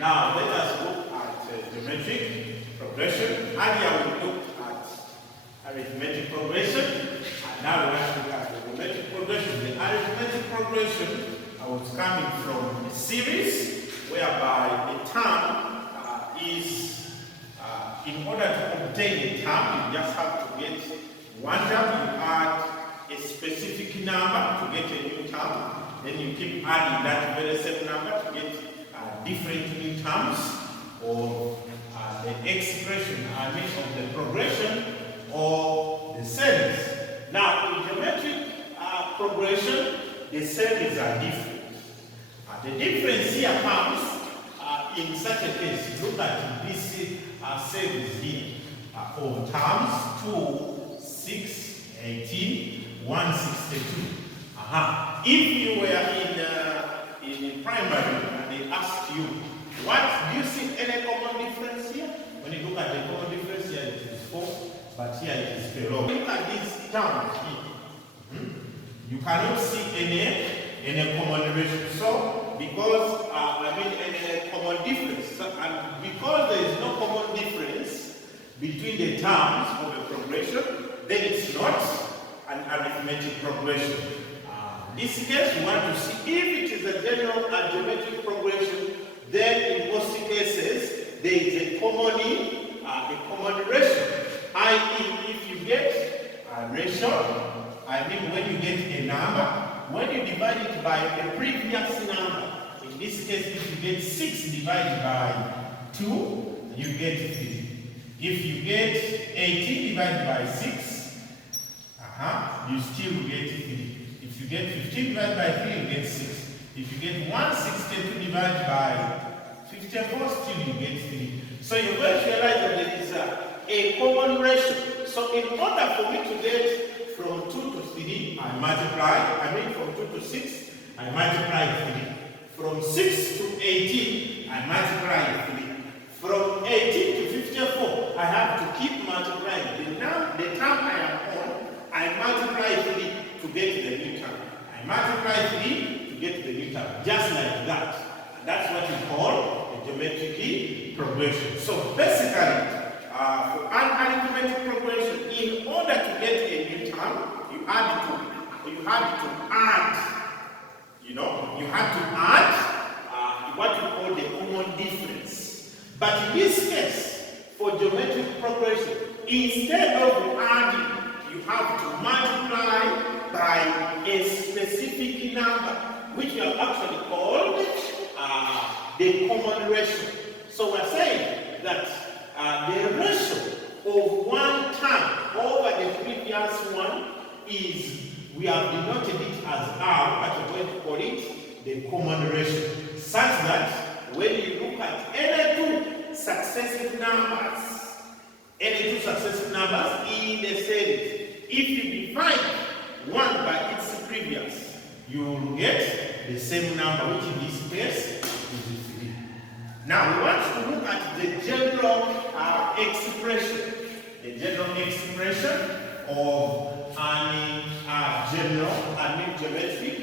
Now let us look at geometric progression. Earlier we looked at arithmetic progression, and now we want to look at the geometric progression. The arithmetic progression was coming from a series whereby a term is, in order to obtain a term, you just have to get one term, you add a specific number to get a new term, then you keep adding that very same number to get different new terms, or the expression, of the progression or the series. Now, in geometric progression, the series are different. The difference here comes in such a case. Look at this series here of terms 2, 6, 18, 162. If you were in primary and they asked you, what do you see any common difference here? When you look at the common difference here, it is 4, but here it is below. Look at this term here. You cannot see any common ratio. So, because any common difference, and because there is no common difference between the terms of a progression, then it's not an arithmetic progression. In this case, we want to see if it is a general geometric progression, then in most cases there is a common ratio. I.e., if you get a ratio, when you get a number, when you divide it by a previous number, in this case, if you get 6 divided by 2, you get 3. If you get 18 divided by 6, you still get 3. If you get 15 divided by 3, you get 6. If you get 162 divided by 54, still you get 3. So you're going to realize that there is a common ratio. So in order for me to get from 2 to 3, I multiply. From 2 to 6, I multiply 3. From 6 to 18, I multiply 3. From 18 to 54, I have to keep multiplying. The term I am on, I multiply 3 to get the new term. I multiply 3 to get the new term. Just like that. And that's what we call a geometric progression. So basically, for an arithmetic progression, in order to get a new term, you have to add what we call the common difference. But in this case, for geometric progression, instead of adding, you have to multiply by a specific number, which we have actually called the common ratio. So we're saying that the ratio of one term over the previous one is, we have denoted it as R, but we're going to call it the common ratio, such that when you look at any two successive numbers in the series, if you divide one by its previous, you will get the same number, which in this case is 3. Now we want to look at the general expression. The general expression of geometric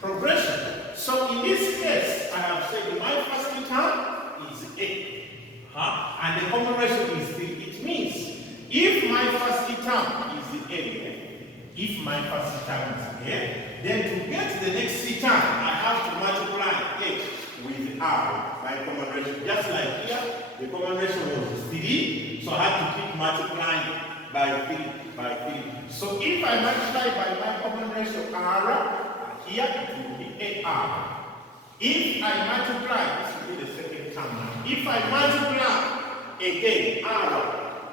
progression. So in this case, I have said my first term is A. And the common ratio is 3. It means if my first term is A, then to get the next term, I have to multiply it with R, my common ratio. Just like here, the common ratio was 3, so I have to keep multiplying by 3. So if I multiply by my common ratio R, here it will be AR. If I multiply, this will be the second term. If I multiply again R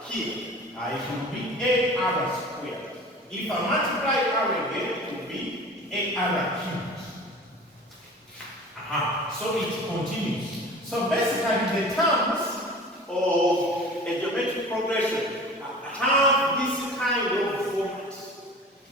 here, it will be AR squared. If I multiply R again, it will be AR cubed. So it continues. So basically the terms of a geometric progression have this kind of format,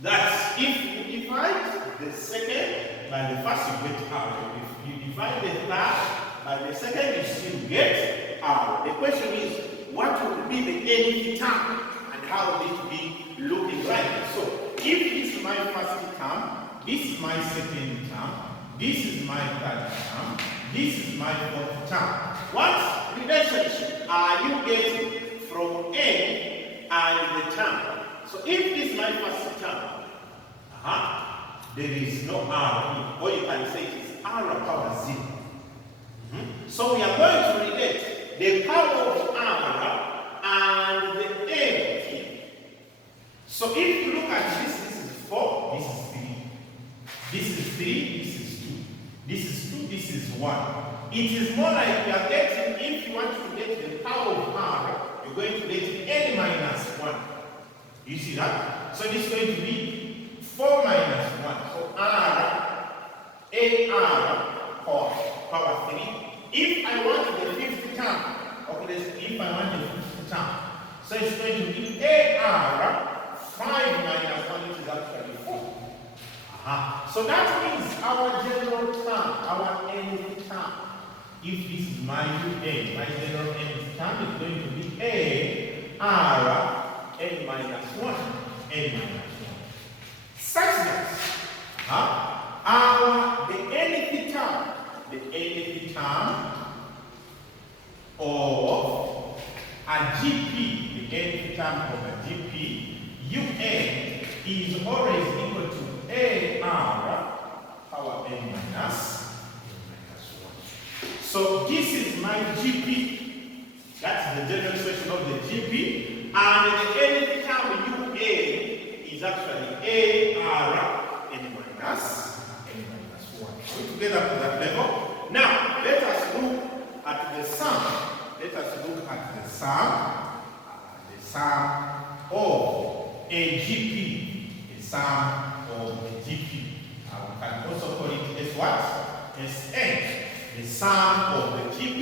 that if you divide the second by the first, you get R. If you divide the third by the second, you still get R. The question is, what will be the nth term and how will it be looking like? So if this is my first term, this is my second term, this is my third term, this is my fourth term. What you get from n and the term. So if this is my first term, there is no r, or you can say it is r power 0. So we are going to relate the power of r and the n here. So if you look at this, this is 4, this is 3. This is 3, this is 2. This is 2, this is 1. It is more like we are getting, if you want to get the power of r, you're going to get n minus 1. You see that? So this is going to be 4 minus 1. So r, power 3. If I want the fifth term, okay, if I want the fifth term, so it's going to be AR 5 minus 1, which is actually 4. So that means our general term, our nth term, if this is my n, my general nth term is going to be AR n minus 1, n minus 1. Such that the nth term, of a GP, the nth term of a GP, UN is always equal to AR power n minus 1. So this is my GP. That's the general expression of the GP. And the nth term UN is actually AR n minus 1. Are we together to that level? Now, let us look at the sum. Let us look at the sum of a GP. The sum of a GP. We can also call it as what? As N. The sum of the GP.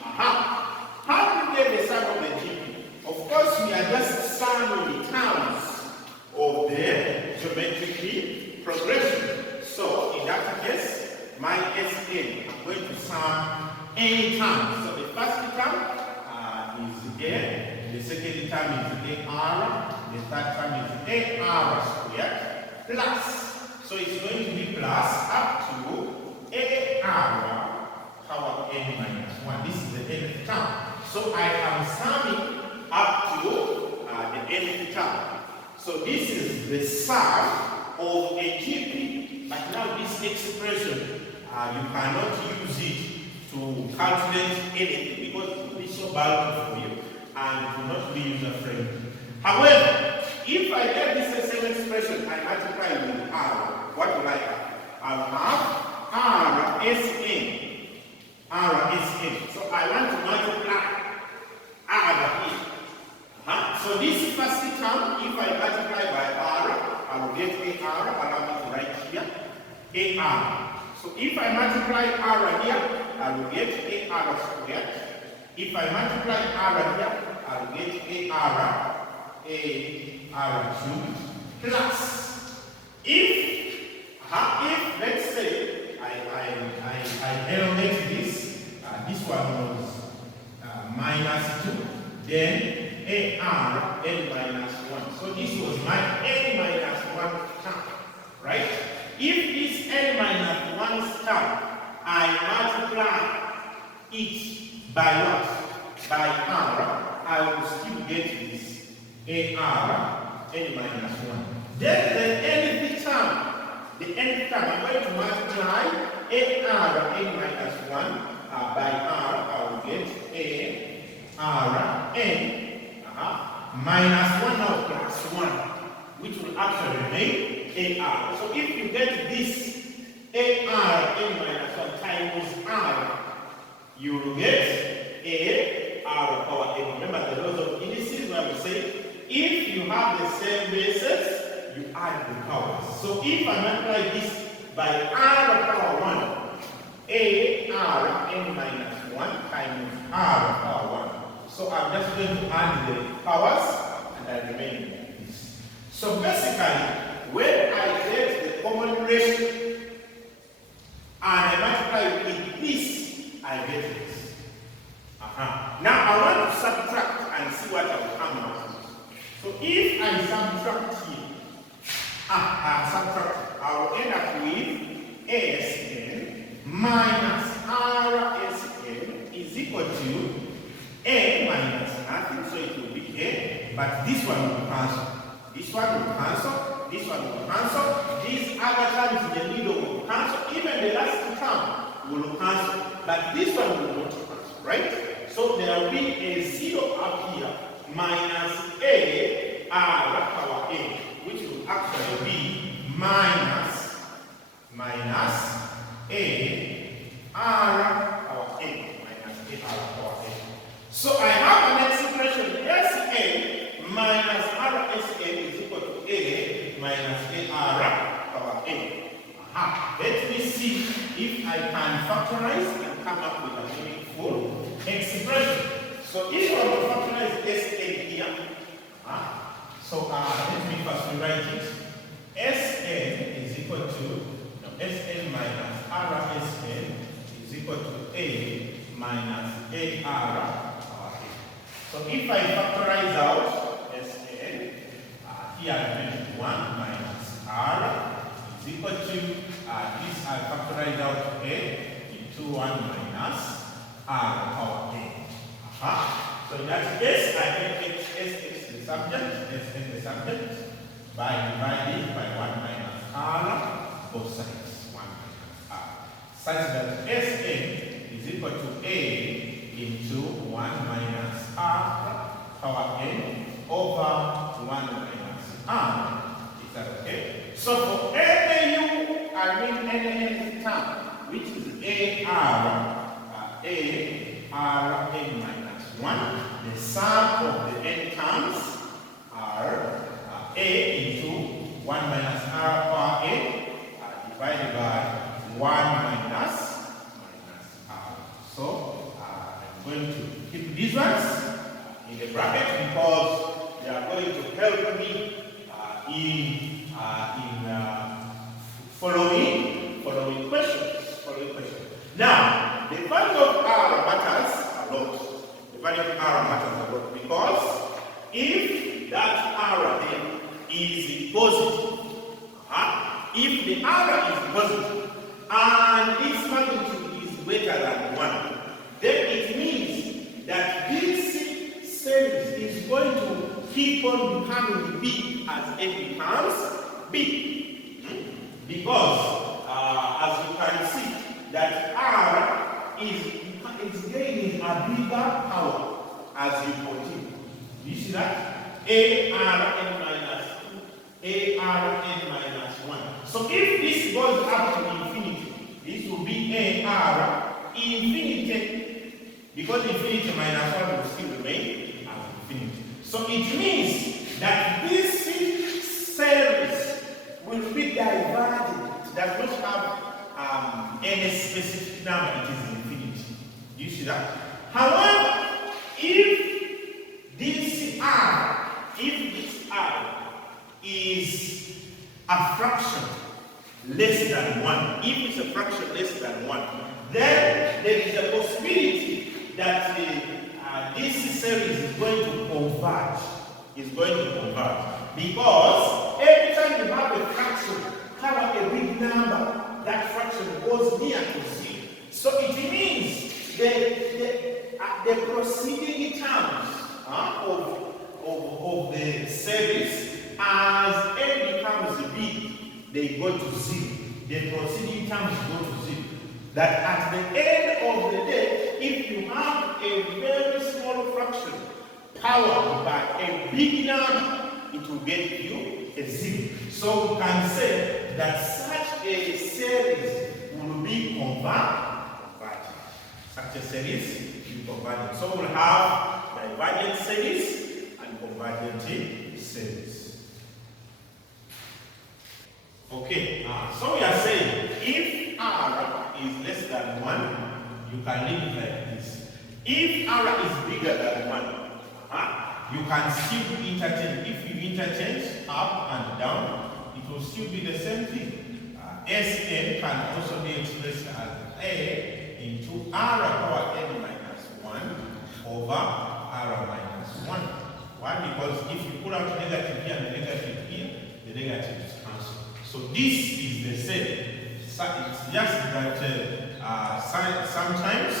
How do we get the sum of the GP? Of course, we are just summing the terms of the geometric progression. So, in that case, my Sn, I'm going to sum any term. So the first term is A, the second term is AR, the third term is AR squared plus. So it's going to be plus up to AR power n minus 1. This is the nth term. So I am summing up to the nth term. So this is the sum of a GP. But now this expression, you cannot use it to calculate anything because it will be so bad for you and it will not be user-friendly. However, if I get this same expression, I multiply with r, what will I have? I'll have Rsn. So I want to multiply r here. So this first term, if I multiply by r, I will get AR, allow me to write here, AR. So if I multiply R here, I will get AR squared. If I multiply R here, I will get AR cubed plus. If let's say I elevate this, this one was minus 2, then AR n minus 1. So this was my n minus 1 term, right? If this n minus 1 term, I multiply it by what? By r, I will still get this AR n minus 1. Then the nth term, I'm going to multiply AR n minus 1 by r, I will get AR n minus 1 now plus 1, which will actually remain AR. So if you get this AR n minus 1 times r, you will get AR power n. Remember the laws of indices where we say if you have the same bases, you add the powers. So if I multiply this by r power 1, AR n minus 1 times r power 1. So I'm just going to add the powers and I remain like this. So basically, when I get the common ratio and I multiply with this, I get this. Now I want to subtract and see what I will come out with. So if I subtract here, I will end up with Sn minus Rsn is equal to A minus nothing, so it will be A, but this one will cancel. This one will cancel, this one will cancel, these other terms in the middle will cancel, even the last term will cancel, but this one will not cancel, right? So there will be a 0 up here, minus A R power A, which will actually be minus A R power A, minus A R power A. So I have an expression SA minus RSA is equal to A minus AR power A. Let me see if I can factorize and come up with a meaningful expression. So if I will factorize SA here, so let me first rewrite it. SA is equal to SA minus RSA is equal to A minus AR. So if I factorize out SA, here I mentioned 1 minus R is equal to this I factorize out A into 1 minus R power A. So in that case, I can take Sx the subject, Sn the subject, by dividing by 1 minus R, both sides, 1 minus R, such that Sn is equal to A into 1 minus R power N over 1 minus R. Is that okay? So for any any term, which is AR N minus 1, the sum of the n terms are A into 1 minus R power A divided by 1 minus R. So I'm going to keep these ones in the bracket because they are going to help me in following questions. Now, the value of R matters a lot. The value of R matters a lot because if that R then is positive, if the R is positive and its magnitude is greater than 1, then it means that this series is going to keep on becoming big as it becomes big. Because as you can see, that R is gaining a bigger power as you continue. You see that? ARN minus 1. So if this goes up to infinity, this will be AR infinity, because infinity minus 1 will still remain as infinity. So it means that this series will be divergent. It does not have any specific number, it is infinity. You see that? However, if this R is a fraction less than 1, if it's a fraction less than 1, then there is a possibility that this series is going to converge. Because every time you have a fraction have a big number, that fraction goes near to 0. So it means the proceeding terms of the series, as n becomes big, they go to 0. The proceeding terms go to 0. That at the end of the day, if you have a very small fraction powered by a big number, it will get you a 0. So we can say that such a series will be convergent. Such a series will be convergent. So we'll have divergent series and convergent series. Okay, so we are saying if R is less than 1, you can leave it like this. If R is bigger than 1, you can still interchange. If you interchange up and down, it will still be the same thing. Sn can also be expressed as A into R power n minus 1 over R minus 1. Why? Because if you put out negative here and the negative here, the negative is cancelled. So this is the same. So it's just that sometimes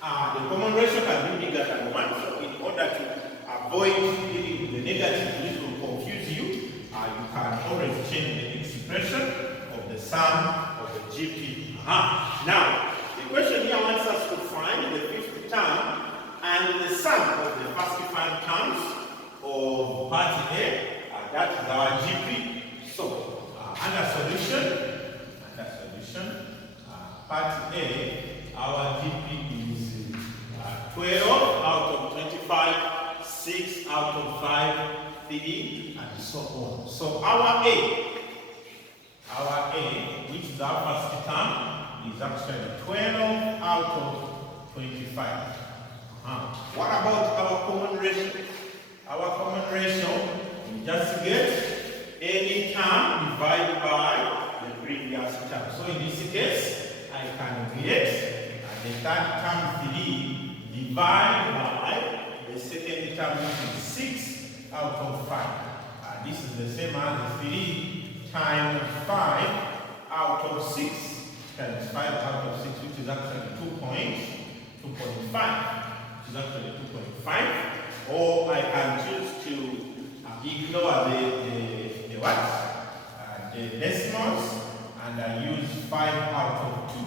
the common ratio can be bigger than than 1. So in order to avoid dealing with the negative, which will confuse you, you can always change the expression of the sum of the GP. Now, the question here wants us to find the fifth term and the sum of the first 5 terms of part A. That is our GP. So, under solution, part A, our GP is 12 out of 25, 6 out of 5, 3, and so on. So our A, which is our first term, is actually 12 out of 25. What about our common ratio? Our common ratio, we just get any term divided by the previous term. So in this case, I can get the third term 3 divided by the second term, which is 6 out of 5. This is the same as 3 times 5 out of 6 times 5 out of 6, which is actually 2.5. Which is actually 2.5. Or I can choose to ignore the decimals, and I use 5 out of 2.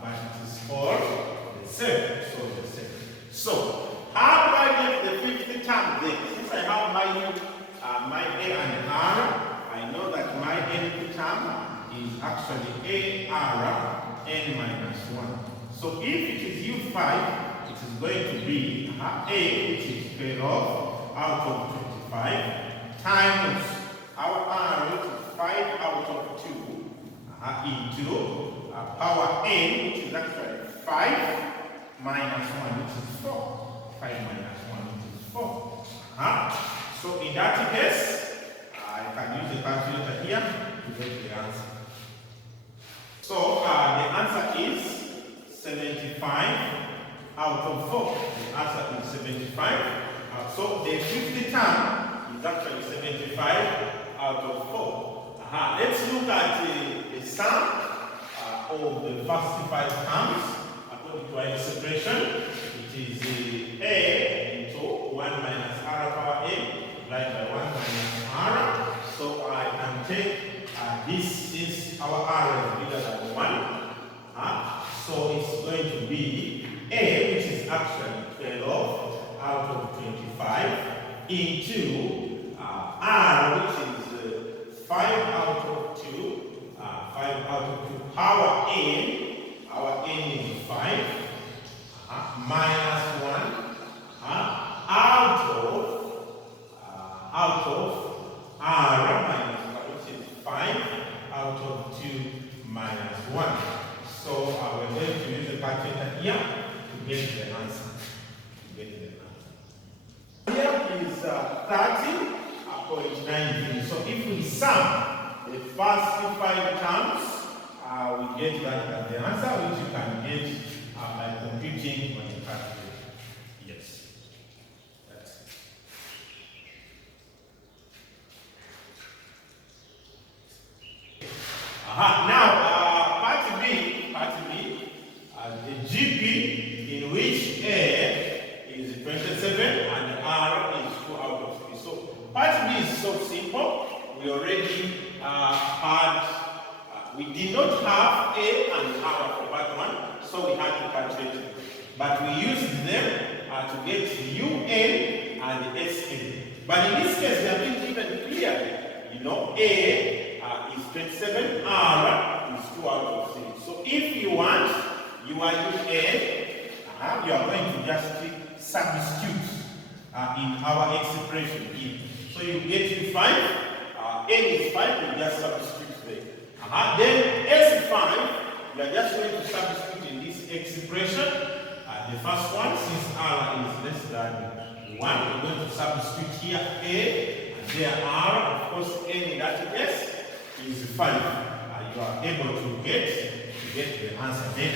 But it is all the same. So, how do I get the fifth term then? Since I have my A and R, I know that my nth term is actually AR n minus 1. So if it is U5, it is going to be A, which is 12 out of 25, times our R, which is 5 out of 2, into power n, which is actually 5 minus 1, which is 4. 5 minus 1, which is 4. So in that case, I can use the calculator here to get the answer. So the answer is 75 out of 4. The answer is 75. So the fifth term is actually 75 out of 4. Let's look at the sum of the first 5 terms according to our expression. It is A into 1 minus R power A divided by 1 minus R. So I can take this since our R is bigger than 1. So it's going to be A, which is actually 12 out of 25, into R, which is 5 out of 2, 5 out of 2, power n, our n is 5, minus 1, out of R minus 1, which is 5 out of 2 minus 1. So we're going to use the calculator here to get the answer. Here is 30.93. So if we sum the first 5 terms, we get that as the answer, which you can get by computing on the calculator. Yes. That's it. Now, part B, the GP in which A is 27 and R is 2 out of 3. So part B is so simple. We already we did not have A and R for part 1, so we had to calculate it. But we used them to get UN and SN. But in this case, they have been given clearly. A is 27, R is 2 out of 3. So if you want your UN, you are going to just substitute in our expression. So you get U5, N is 5, you just substitute there. Then S5, you are just going to substitute in this expression. The first one, since R is less than 1, we're going to substitute here A, and there R, of course, N in that case is 5. You are able to get the answer there.